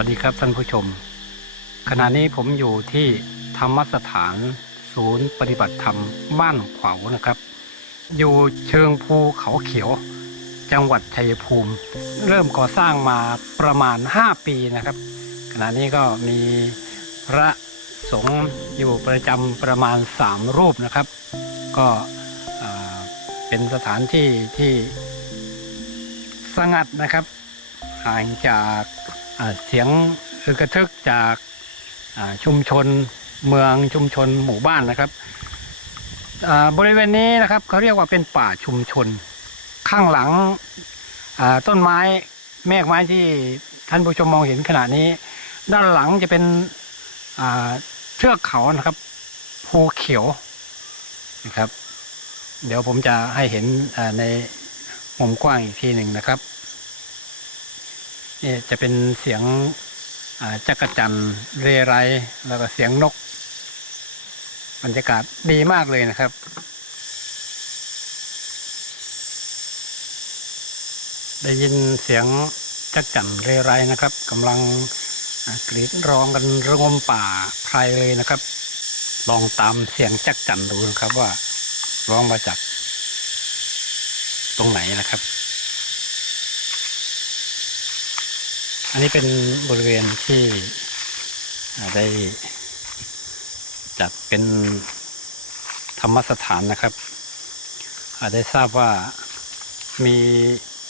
สวัสดีครับท่านผู้ชม ขณะนี้ผมอยู่ที่ธรรมสถาน ศูนย์ปฏิบัติธรรมบ้านขวาวนะครับ อยู่เชิงภูเขาเขียว จังหวัดชัยภูมิ เริ่มก่อสร้างมาประมาณ 5 ปีนะครับ ขณะนี้ก็มีพระสงฆ์อยู่ประจำประมาณ 3 รูปนะครับ ก็เป็นสถานที่ที่สงัดนะครับ ห่างจาก เสียงกกระทึกจากชุมชนเมืองชุมชนหมู่บ้านนะครับบริเวณนี้นะครับเขาเรียกว่าเป็นป่าชุมชน ข้างหลังต้นไม้แมกไม้ที่ท่านผู้ชมมองเห็นขณะนี้ ด้านหลังจะเป็นเทือกเขานะครับภูเขียวนะครับ เดี๋ยวผมจะให้เห็นในมุมกว้างอีกทีหนึ่งนะครับ นี่จะเป็นเสียงจักรจันเรไรแล้วก็เสียงนก บรรยากาศดีมากเลยนะครับ ได้ยินเสียงจักรจันเรไรนะครับกำลังกรีดร้องกันระงมป่าไพรเลยนะครับ ลองตามเสียงจักรจันดูนะครับว่าร้องมาจากตรงไหนนะครับ อันนี้เป็นบริเวณที่ได้จัดเป็นธรรมสถานนะครับอาได้ทราบว่ามี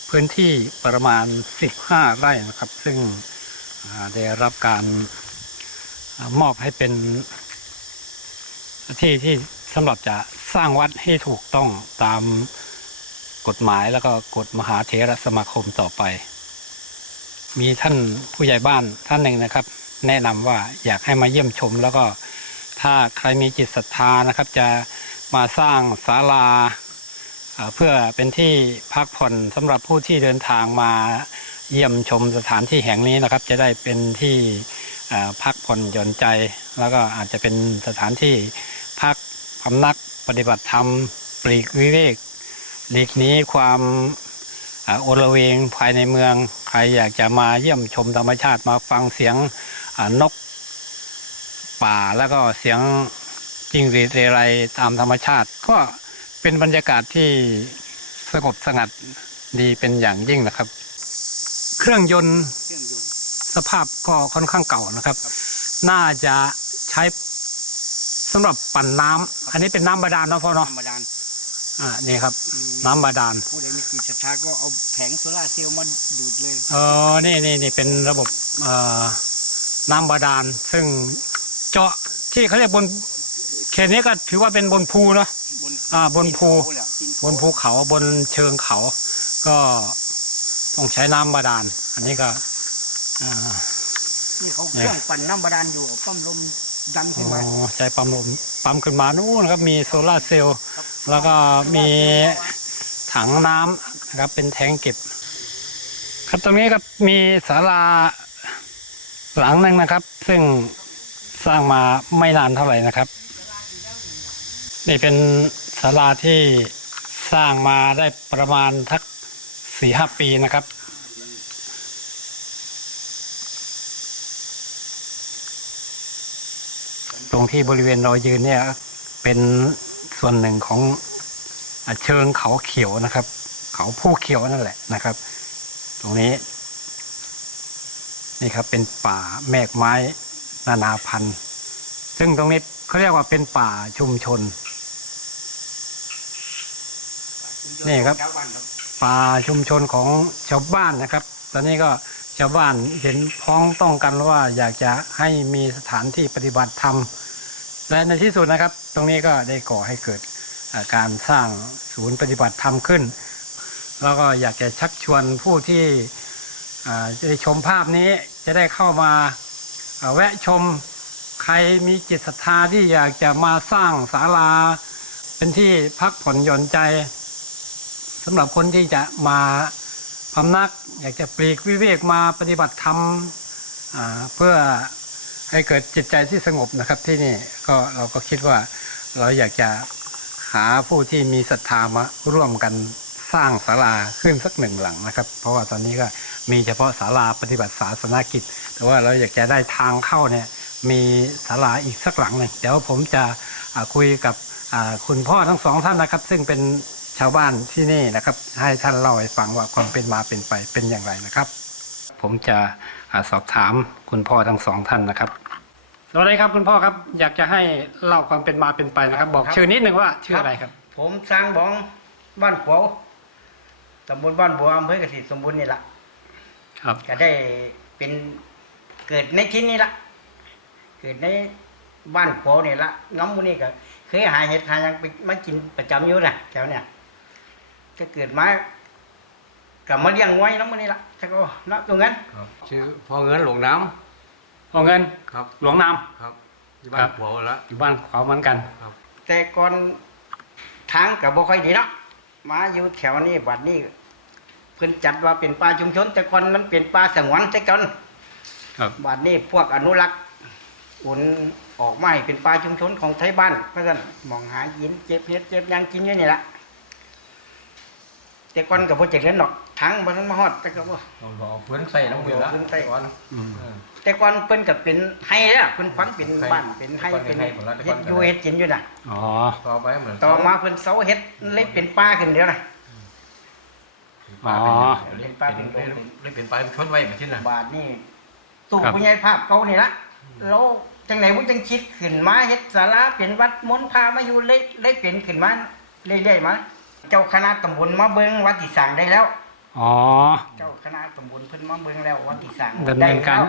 พื้นที่ประมาณ 15 ไร่นะครับ ซึ่งได้รับการมอบให้เป็นที่ที่สำหรับจะสร้างวัดให้ถูกต้องตามกฎหมายแล้วก็กฎมหาเถรสมาคมต่อไป มีท่านผู้ใหญ่บ้านท่านหนึ่งนะครับ แนะนำว่าอยากให้มาเยี่ยมชม แล้วก็ถ้าใครมีจิตศรัทธานะครับ จะมาสร้างศาลาเพื่อเป็นที่พักผ่อนสำหรับผู้ที่เดินทางมาเยี่ยมชมสถานที่แห่งนี้นะครับ จะได้เป็นที่พักผ่อนหย่อนใจ แล้วก็อาจจะเป็นสถานที่พักพำนักปฏิบัติธรรมปลีกวิเวกหลีกนี้ความ โอละเวงภายในเมือง ใครอยากจะมาเยี่ยมชมธรรมชาติมาฟังเสียงนกป่าแล้วก็เสียงจิงหรีดเรไรตามธรรมชาติ ก็เป็นบรรยากาศที่สงบสงัดดีเป็นอย่างยิ่งนะครับ เครื่องยนต์สภาพก็ค่อนข้างเก่านะครับ น่าจะใช้สำหรับปั่นน้ำอันนี้เป็นน้ำบาดาลเนาะพ่อเนาะรมดา อ่านี่ครับ น้ำบาดาลผู้ใดไม่มีศรัทธาก็เอาแผงโซลาร์เซลล์มาดูดเลยเออนี่นี่นี่เป็นระบบเอ่อน้ำบาดาลซึ่งเจาะที่เขาเรียกบนเขตนี้ก็ถือว่าเป็นบนภูเนาะบนอ่าบนภู เขาแหละปีบนภูเขาบนเชิงเขา ก็ต้องใช้น้ำบาดาล อันนี้ก็อ่า นี่เขาเครื่องปั่นน้ำบาดาลอยู่ปั๊มลมดันอ๋ขึ้นมาอใช้ปั๊มลมปั๊มขึ้นมานู่นนะครับมีโซลาร์เซลล์ครับ แล้วก็มีถังน้ำนะครับเป็นแทงเก็บ ครับตรงนี้ก็มีศาลาหลังหนึ่งนะครับ ซึ่งสร้างมาไม่นานเท่าไหร่นะครับ นี่เป็นศาลาที่สร้างมาได้ประมาณทักสี่ห้าปีนะครับตรงที่บริเวณเรายืนเนี่ยเป็น ส่วนหนึ่งของเชิงเขาเขียวนะครับ เขาผู้เขียวนั่นแหละนะครับ ตรงนี้ นี่ครับเป็นป่าแมกไม้นานาพันธุ์ ซึ่งตรงนี้เขาเรียกว่าเป็นป่าชุมชน นี่ครับชาวบ้านครับป่าชุมชนของชาวบ้านนะครับ ตอนนี้ก็ชาวบ้านเห็นพ้องต้องกันว่าอยากจะให้มีสถานที่ปฏิบัติธรรม และในที่สุดนะครับ ตรงนี้ก็ได้ก่อให้เกิดการสร้างศูนย์ปฏิบัติธรรมขึ้น แล้วก็อยากจะชักชวนผู้ที่ได้ชมภาพนี้จะได้เข้ามาแวะชมใครมีจิตศรัทธาที่อยากจะมาสร้างศาลา เป็นที่พักผ่อนหย่อนใจสำหรับคนที่จะมาพำนัก อยากจะปลีกวิเวกมาปฏิบัติธรรมเพื่อ ให้เกิดจิตใจที่สงบนะครับที่นี่ก็เราก็คิดว่าเราอยากจะหาผู้ที่มีศรัทธามาร่วมกันสร้างศาลาขึ้นสักหนึ่งหลังนะครับ เพราะว่าตอนนี้ก็มีเฉพาะศาลาปฏิบัติศาสนกิจ แต่ว่าเราอยากจะได้ทางเข้าเนี่ยมีศาลาอีกสักหลังหนึ่งเดี๋ยวผมจะคุยกับคุณพ่อทั้งสองท่านนะครับ ซึ่งเป็นชาวบ้านที่นี่นะครับ ให้ท่านเล่าให้ฟังว่าความเป็นมาเป็นไปเป็นอย่างไรนะครับ ผมจะ สอบถามคุณพ่อทั้งสองท่านนะครับสวัสดีครับคุณพ่อครับอยากจะให้เล่าความเป็นมาเป็นไปนะครับ บอกครับ ชื่อนิดหนึ่งว่าชื่ออะไรครับ ผมสร้างบองบ้านขวาวตำบลบ้านบัวอำเภอกสิสมบูรณ์นี่ละครับก็ได้เป็นเกิดในที่นี่ละเกิดในบ้านขวาวนี่ละน้องมูนี่ก็เคยหาเห็ดหาหยังไปมากินประจำอยู่นะแถวเนี่ยก็เกิดมา กับมาเลี้ยงไว้น้องมูนี่ละแต่ก็นับตรงนั้นครับชื่อพ่อเงินหลวงน้เอาเงินำครับ หลวงนามครับที่บ้าครันบผัวละอยู่บ้านเขาเหมือนกันแต่ก่อนทางกับบ่ค่อยดีเนาะมาอยู่แถวนี้บัดนี้เพิ่นจัดว่าเป็นป่าชุมชน แต่ก่อนมันเป็นป่าสงวนแต่ก่อนครับบัดนี้พวกอนุรักษ์อุนออกมาให้เป็นป่าชุมชนของไทยบ้านเพราะฉะนั้นมองหายินเจ็บเฮ็ดเจ็บหยังกินอยู่นี่ละแต่ก่อนก็บ่เจริญหรอก ทางบ่ทันมาฮอดแต่ก็บ่ผมบอกเพื่อนใส่น้ำมือละเพื่อนใส่ก่อนอืมเออแต่ก่อนเพิ่นก็เป็นไห้แล้วเพิ่นฟังเป็นไห้บ้านเป็นไห้ก่อนเป็เป็นนไห้หมดแล้วแต่ก่เฮ็อดนอยู่เฮ็ดกินอยู่น่ะอ๋อต่อไปเหมือนต่อมาเพิ่นเสาเฮ็ดเลยเป็นป่าขึ้นเดียวน่ะอ๋อเล่นเป็นเล่นเล่นเป็นปลายชนไว้เหมือนเช่นน่ะบาทนี่ตู้ครับผู้ใหญ่ภาพเก่านี่ละแล้วจังไหนมึงจังคิดขึ้นมาเฮ็ดศาลาเป็นวัดมนต์พามาอยู่เลยเลยเป็นขึ้นมาเรื่อยๆมาเจ้าคณะตำบลมาเบิ่งวัดที่สร้างได้แล้ว อ๋อ เจ้าคณะตำบลเพิ่นมาเบิ่งแล้ววัดที่สร้างดำเนินการ ได้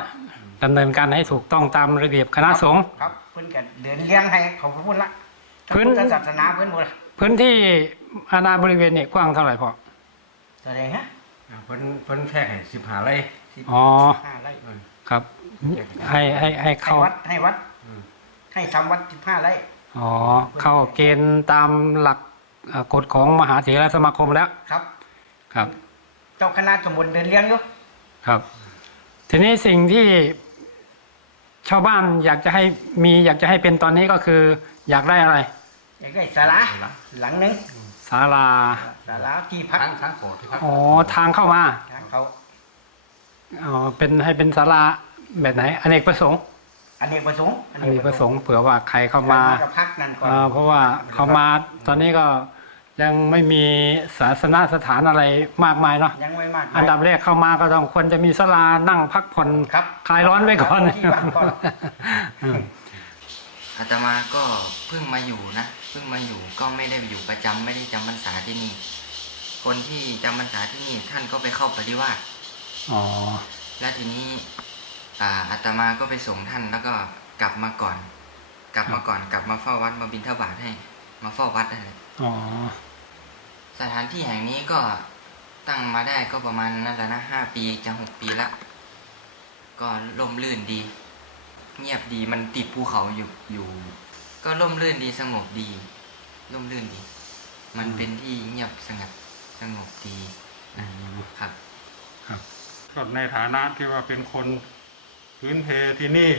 แล้วดำเนินการให้ถูกต้องตามระเบียบคณะสงฆ์ ครับเพิ่นก็เดินเลี้ยงให้เขาพูดละเพิ่น พุทธศาสนาเพิ่นบ่ล่ะพื้นที่อาณาบริเวณเนี่ยกว้างเท่าไหร่พ่อ แสดงฮะเพิ่นเพิ่นแค่ให้สิบหาไรอ๋อ ห้าไร่ครับ ให้ให้ให้ให้เข้า วัดให้วัด อืมให้ทำวัด15ไร่อ๋อ เข้าเกณฑ์ตามหลักเอ่อกฎของมหาเถรสมาคมแล้ว ครับ ครับ เจ้าคณะตำบลเดินเลี้ยงอยู่ครับ ทีนี้สิ่งที่ชาวบ้านอยากจะให้มีอยากจะให้เป็นตอนนี้ก็คือ อยากได้อะไร อยากได้ศาลาหลังหนึงศาลาศาลาที่พักทั้งทั้งโขดที่พักอ๋อทางเข้ามาทางเขาอ๋อเป็นให้เป็นศาลาแบบไหนอเนกประสงค์อันนี้ประสงค์อเนกประสงค์เผื่อว่าใครเข้ามากับพักนั่นก่อน เอ่อเพราะว่าเขามาตอนนี้ก็ ยังไม่มีศาสนสถานอะไรมากมายเนาะยังไม่มากอันดับแรกเข้ามาก็ต้องควรจะมีศาลานั่งพักผ่อนครับคลายร้อนไว้ก่อนที่ว่างก่อนอืมอาตมาก็เพิ่งมาอยู่นะเพิ่งมาอยู่ก็ไม่ได้อยู่ประจำไม่ได้จำพรรษาที่นี่ คนที่จำพรรษาที่นี่ท่านก็ไปเข้าปฏิวาสอ๋อและทีนี้อ่าอาตมาก็ไปส่งท่านแล้วก็กลับมาก่อน กลับมาก่อนกลับมาเฝ้าวัดมาบิณฑบาตให้ มาเฝ้าวัดนั่นแหละอ๋อ สถานที่แห่งนี้ก็ตั้งมาได้ก็ประมาณนั่นแหละนะห้าปีจะหกปีละ ก็ร่มรื่นดี เงียบดีมันติดภูเขาอยู่อยู่ ก็ร่มรื่นดีสงบดี ร่มรื่นดี มันเป็นที่เงียบสงัดสงบดีนะครับก็ในฐานะที่ว่าเป็นคนพื้นเพที่นี่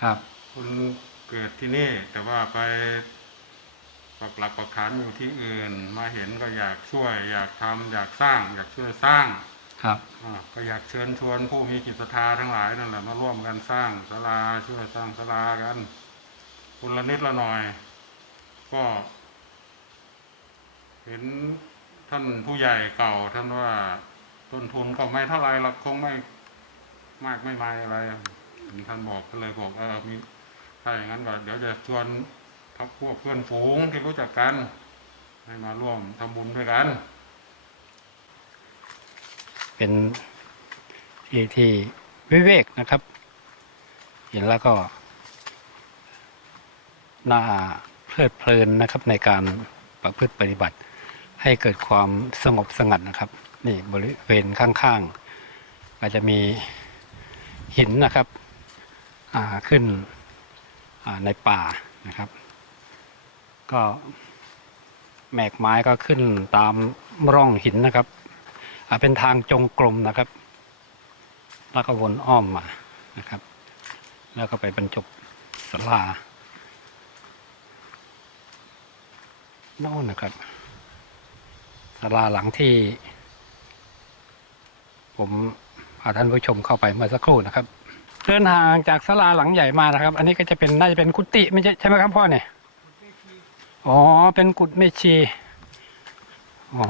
ครับ คุณเกิดที่นี่ แต่ว่าไป ปักหลักปักฐานอยู่ที่อื่น มาเห็นก็อยากช่วย อยากทำอยากสร้าง อยากช่วยสร้างครับอ่าก็อยากเชิญชวนผู้มีจิตศรัทธาทั้งหลายนั่นแหละมาร่วมกันสร้างศาลาช่วยสร้างศาลากันคุณละนิดละหน่อย ก็ เห็นท่านผู้ใหญ่เก่า ท่านว่าต้นทุนก็ไม่เท่าไรหรอกคงไม่มากไม่มายอะไรท่านบอกก็เลยบอกเออมีถ้าอย่างนั้นก็เดี๋ยวจะชวน พักพวกเพื่อนฝูงที่รู้จักกัน ให้มาร่วมทำบุญด้วยกัน เป็นที่ที่วิเวกนะครับ เห็นแล้วก็ น่าเพลิดเพลินนะครับ ในการประพฤติปฏิบัติ ให้เกิดความสงบสงัดนะครับ นี่บริเวณข้างๆก็จจะมีหินนะครับขึ้นในป่านะครับ ก็แมกไม้ก็ขึ้นตามร่องหินนะครับอ่าเป็นทางจงกรมนะครับ แล้วก็วนอ้อมมานะครับ แล้วก็ไปบรรจบศาลาโน่นนะครับศาลาหลังที่ ผมพาท่านผู้ชมเข้าไปเมื่อสักครู่นะครับ เดินห่างจากศาลาหลังใหญ่มานะครับ อันนี้ก็จะเป็นน่าจะเป็นกุฏิไม่ใช่ใช่ไหมครับพ่อเนี่ย อ๋อ เป็นกุฏแม่ชี อ๋อ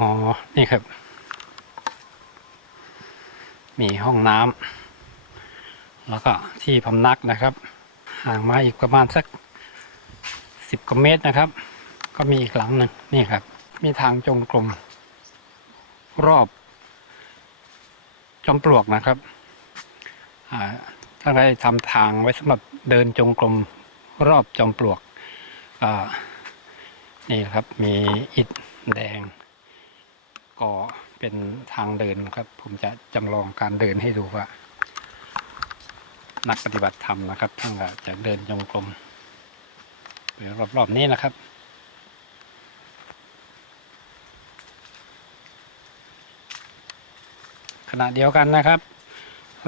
นี่ครับ มีห้องน้ำ แล้วก็ที่พำนักนะครับ ห่างมาอีกประมาณสักสิบกว่าเมตรนะครับ ก็มีอีกหลังหนึ่งนี่ครับ มีทางจงกรมรอบ จอมปลวกนะครับถ้าได้ทำทางไว้สำหรับเดินจงกรมรอบจอมปลวกอ่า นี่ครับมีอิฐแดงก่อเป็นทางเดินครับ ผมจะจำลองการเดินให้ดูว่า นักปฏิบัติธรรมนะครับท่านก็จะเดินจงกรมอยู่รอบๆนี้นะครับขณะเดียวกันนะครับ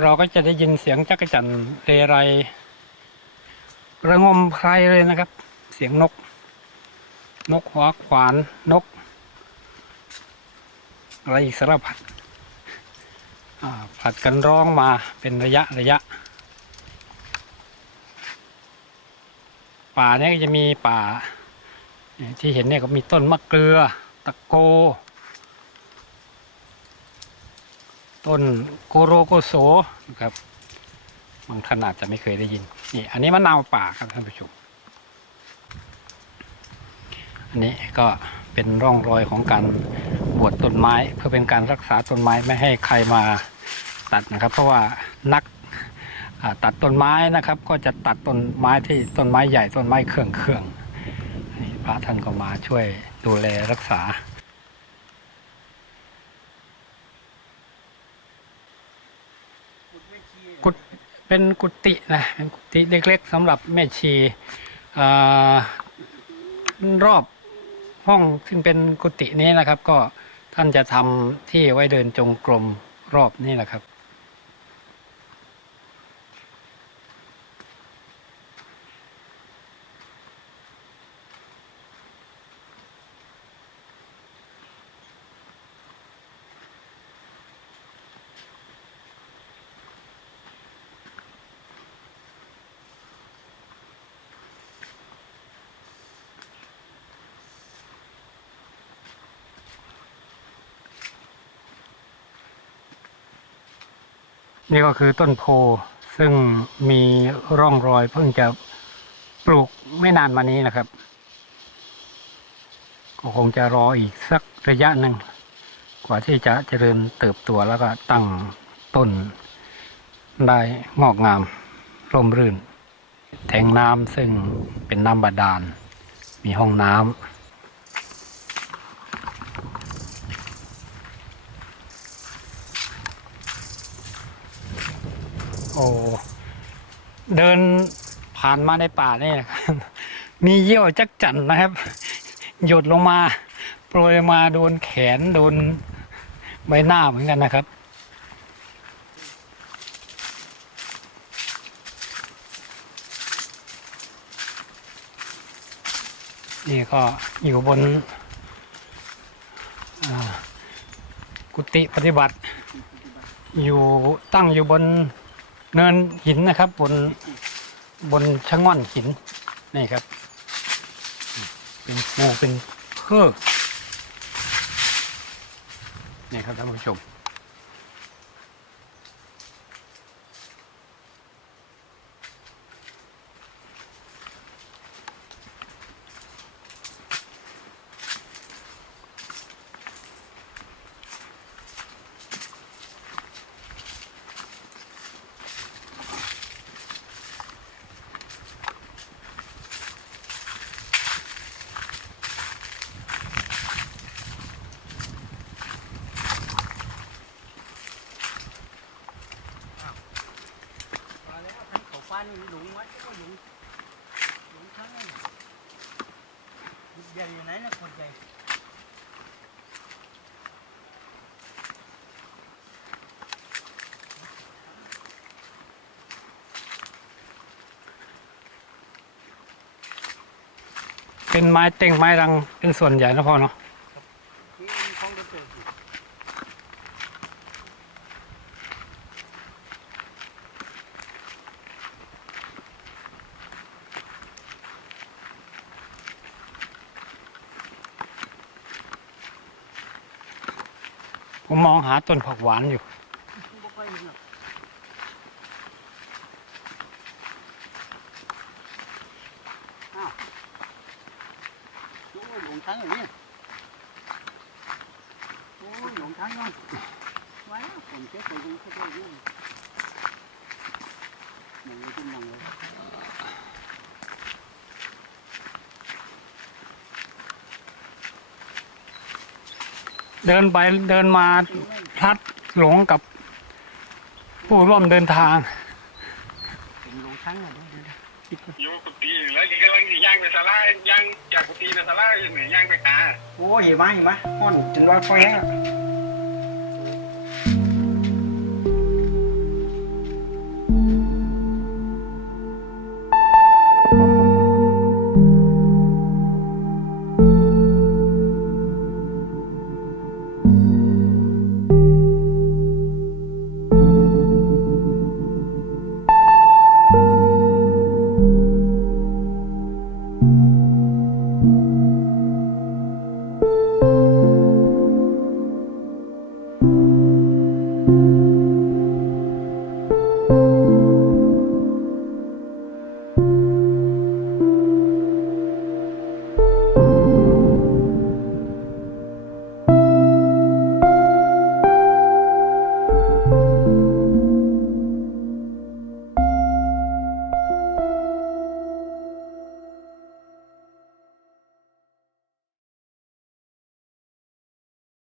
เราก็จะได้ยินเสียงจักรจั่นเรไร ระงมไพรเลยนะครับ เสียงนก นกหัวขวานนก อะไรอีกสารพัดผลัดกันร้องมาเป็นระยะระยะ ป่าเนี่ยจะมีป่า ที่เห็นเนี่ยก็มีต้นมะเกลือ ตะโก ต้นโกโรโกโสนะครับบางท่านอาจจะไม่เคยได้ยินนี่อันนี้มะนาวป่าครับท่านผู้ชม อันนี้ก็เป็นร่องรอยของการบวชต้นไม้ เพื่อเป็นการรักษาต้นไม้ไม่ให้ใครมาตัดนะครับ เพราะว่านักตัดต้นไม้นะครับ ก็จะตัดต้นไม้ที่ต้นไม้ใหญ่ต้นไม้เครื่องเครื่องนี่พระท่านก็มาช่วยดูแลรักษากุฏเป็นกุฏินะเป็นกุฏิเล็กๆสำหรับแม่ชีอรอบ ห้องซึ่งเป็นกุฏินี้นะครับ ก็ท่านจะทำที่ไว้เดินจงกรมรอบนี่แหละครับ นี่ก็คือต้นโพซึ่งมีร่องรอยเพิ่งจะปลูกไม่นานมานี้นะครับ ก็คงจะรออีกสักระยะหนึ่ง กว่าที่จะเจริญเติบโตแล้วก็ตั้งต้นได้งอกงามร่มรื่น แทงน้ำซึ่งเป็นน้ำบาดาล มีห้องน้ำ อ้เดินผ่านมาในป่าเนี่ยมีเยี่ยวจักจั่นนะครับ หยดลงมาโปรยมาโดนแขนโดนใบหน้าเหมือนกันนะครับ นี่ก็อยู่บนกุฏิปฏิบัติ อยู่ตั้งอยู่บน เนินหินนะครับ บนบนชะง่อนหินนี่ครับ เป็นปูเป็นเพิกนี่ครับท่านผู้ชม เป็นไม้เต่งไม้รังเป็นส่วนใหญ่นะพ่อเนาะผมมองหาต้นผักหวานอยู่ ทางอย่างนี้โอ้ยหลงทางยังว้าวผมเจ๊ไปดูเขาด้วยยังมันไม่ขึ้นยังเลยเดินไปเดินมาพลัดหลงกับผู้ร่วมเดินทาง ผมหลงทางอะดู ดูคิดว่าอยู่กุฏิแล้วกำลังย่างไปสาราย่างจากกุฏิไปสารางนี้ย่างไปตาโอ้เห็นไหมเห็นไหมห้อนจนว่าไฟแห้ง